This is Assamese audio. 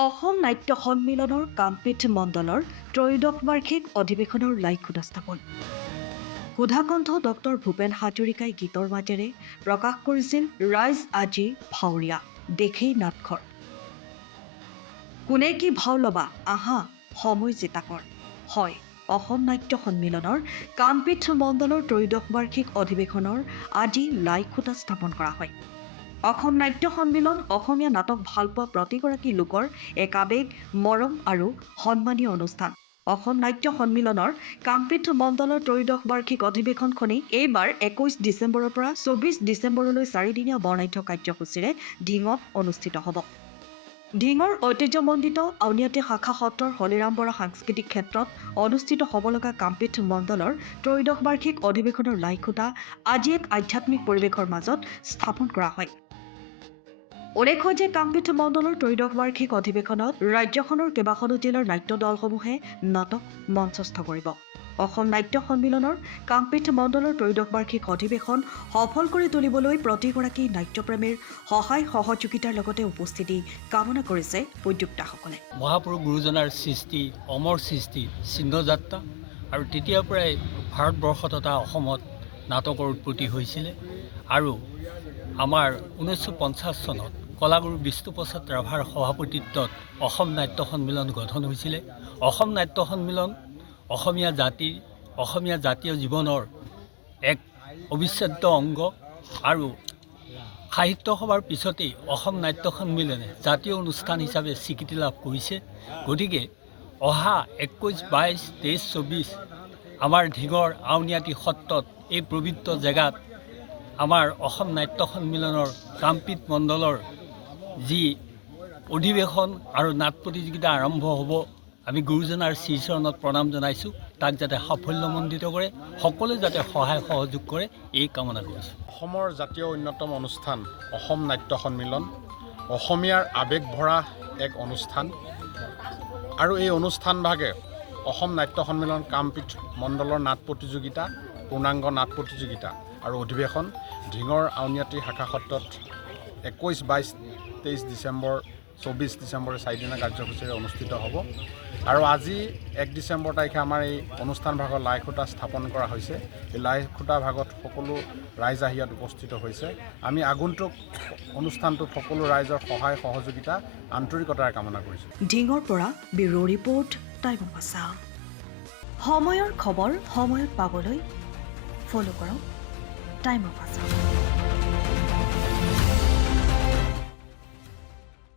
অসম নাট্য সন্মিলনৰ কামপীঠ মণ্ডলৰ ত্ৰয়োদশ বাৰ্ষিক অধিৱেশনৰ লাইখুটা স্থাপন। সুধাকণ্ঠ ডক্টৰ ভূপেন হাজৰিকাই গীতৰ মাতেৰে প্ৰকাশ কৰিছিল ৰাইজ আজি ভাৱৰীয়া দেশেই নাটঘৰ। কোনে কি ভাও ল'বা আহা সময় জেতাকৰ। হয়, অসম নাট্য সন্মিলনৰ কামপীঠ মণ্ডলৰ ত্ৰয়োদশ বাৰ্ষিক অধিৱেশনৰ আজি লাইখুটা স্থাপন কৰা হয়। অসম নাট্য সন্মিলন অসমীয়া নাটক ভালপোৱা প্ৰতিগৰাকী লোকৰ এক আৱেগ, মৰম আৰু সন্মানীয় অনুষ্ঠান। অসম নাট্য সন্মিলনৰ কামপীঠ মণ্ডলৰ ত্ৰয়োদশ বাৰ্ষিক অধিৱেশনখনি এইবাৰ 21 ডিচেম্বৰৰ পৰা 24 ডিচেম্বৰলৈ 4দিনীয়া বৰ্ণাঢ্য কাৰ্যসূচীৰে ঢিঙত অনুষ্ঠিত হ'ব। ঢিঙৰ ঐতিহ্যমণ্ডিত আউনীআটী শাখা সত্ৰৰ হলিৰাম বৰা সাংস্কৃতিক ক্ষেত্ৰত অনুষ্ঠিত হ'ব লগা কামপীঠ মণ্ডলৰ ত্ৰয়োদশ বাৰ্ষিক অধিৱেশনৰ লাইখুটা আজি এক আধ্যাত্মিক পৰিৱেশৰ মাজত স্থাপন কৰা হয়। উল্লেখ্য যে কামপীঠ মণ্ডলৰ ত্ৰয়োদশ বাৰ্ষিক অধিৱেশনত ৰাজ্যখনৰ কেইবাখনো জিলাৰ নাট্য দলসমূহে নাটক মঞ্চস্থ কৰিব। অসম নাট্য সন্মিলনৰ কামপীঠ মণ্ডলৰ ত্ৰয়োদশ বাৰ্ষিক অধিৱেশন সফল কৰি তুলিবলৈ প্ৰতিগৰাকী নাট্যপ্ৰেমীৰ সহায় সহযোগিতাৰ লগতে উপস্থিতি কামনা কৰিছে উদ্যোক্তাসকলে। মহাপুৰুষ গুৰুজনাৰ সৃষ্টি অমৰ সৃষ্টি চিহ্নযাত্ৰা আৰু তেতিয়াৰ পৰাই ভাৰতবৰ্ষত তথা অসমত নাটকৰ উৎপত্তি হৈছিলে আৰু আমাৰ 1950 চনত কলাগুৰু বিষ্ণুপ্ৰসাদ ৰাভাৰ সভাপতিত্বত অসম নাট্য সন্মিলন গঠন হৈছিলে। অসম নাট্য সন্মিলন অসমীয়া জাতীয় জীৱনৰ এক অবিচ্ছেদ্য অংগ আৰু সাহিত্য সভাৰ পিছতেই অসম নাট্য সন্মিলনে জাতীয় অনুষ্ঠান হিচাপে স্বীকৃতি লাভ কৰিছে। গতিকে অহা 21, 22, 23, 24 আমাৰ ঢিঙৰ আউনীআটী সত্ৰত এই পবিত্ৰ জেগাত আমাৰ অসম নাট্য সন্মিলনৰ কামপীঠ মণ্ডলৰ যি অধিৱেশন আৰু নাট প্ৰতিযোগিতা আৰম্ভ হ'ব, আমি গুৰুজনাৰ শ্ৰীচৰণত প্ৰণাম জনাইছোঁ। তাক যাতে সাফল্যমণ্ডিত কৰে, সকলোৱে যাতে সহায় সহযোগ কৰে এই কামনা কৰিছোঁ। অসমৰ জাতীয় অন্যতম অনুষ্ঠান অসম নাট্য সন্মিলন অসমীয়াৰ আৱেগ ভৰা এক অনুষ্ঠান আৰু এই অনুষ্ঠানভাগে অসম নাট্য সন্মিলন কামপীঠ মণ্ডলৰ নাট প্ৰতিযোগিতা, পূৰ্ণাংগ নাট প্ৰতিযোগিতা আৰু অধিৱেশন ঢিঙৰ আউনীআটী শাখা সত্ৰত 21, 22, 23 ডিচেম্বৰ 24 ডিচেম্বৰ 4দিনীয়া কাৰ্যসূচীৰে অনুষ্ঠিত হ'ব। আৰু আজি 1 ডিচেম্বৰ তাৰিখে আমাৰ এই অনুষ্ঠান ভাগৰ লাইখুটা স্থাপন কৰা হৈছে। এই লাইখুটা ভাগত সকলো ৰাইজ আহি ইয়াত উপস্থিত হৈছে। আমি আগন্তুক অনুষ্ঠানটোত সকলো ৰাইজৰ সহায় সহযোগিতা আন্তৰিকতাৰে কামনা কৰিছোঁ। ঢিঙৰ পৰা bureau' report time of Assam. সময়ৰ খবৰ সময়ত পাবলৈ ফ'ল' কৰক টাইম অফ আছাম।